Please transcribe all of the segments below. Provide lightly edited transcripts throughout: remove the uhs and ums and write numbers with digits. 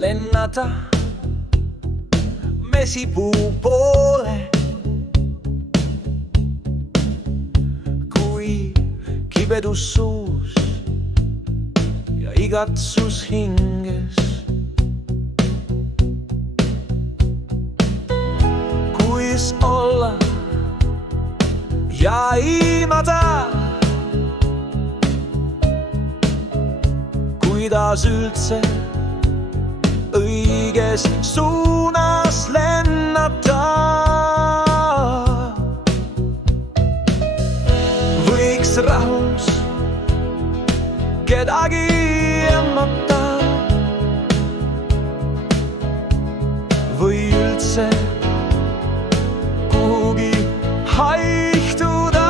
Lennata mesipuu poole, kui kibedus suus ja igatsus hinges. Kuis olla ja imada, kuidas üldse õiges suunas lennata. Võiks rahus kedagi emmata või üldse kuhugi haihtuda.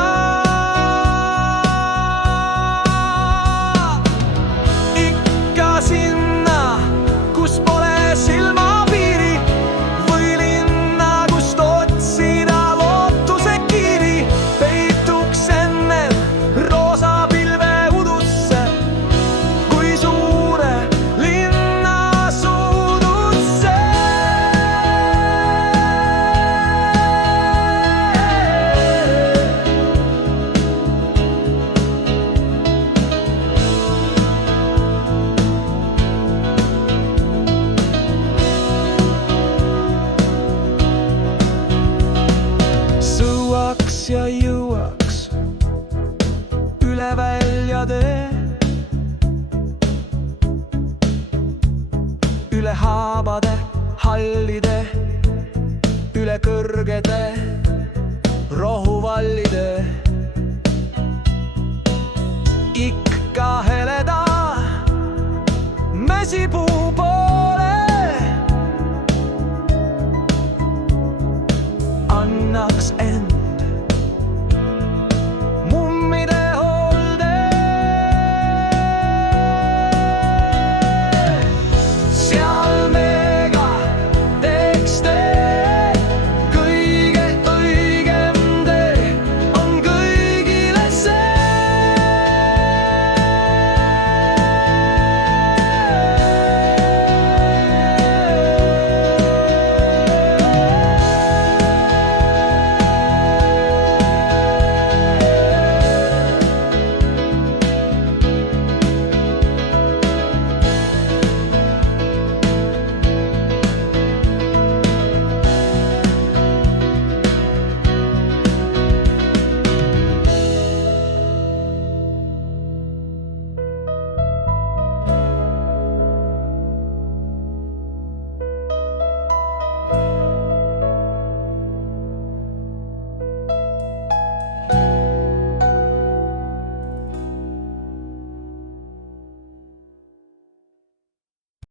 Ikka sinna, kus pole silmapiiri, või linna, kust otsida lootuse kiiri. Peituks enne roosa pilve udusse, kui suure linna suudusse. Sõuaks ja jõuaks üle väljade, üle haabade, hallide, üle kõrgede rohuvallide. Ikka heleda mesipuu poole, annaks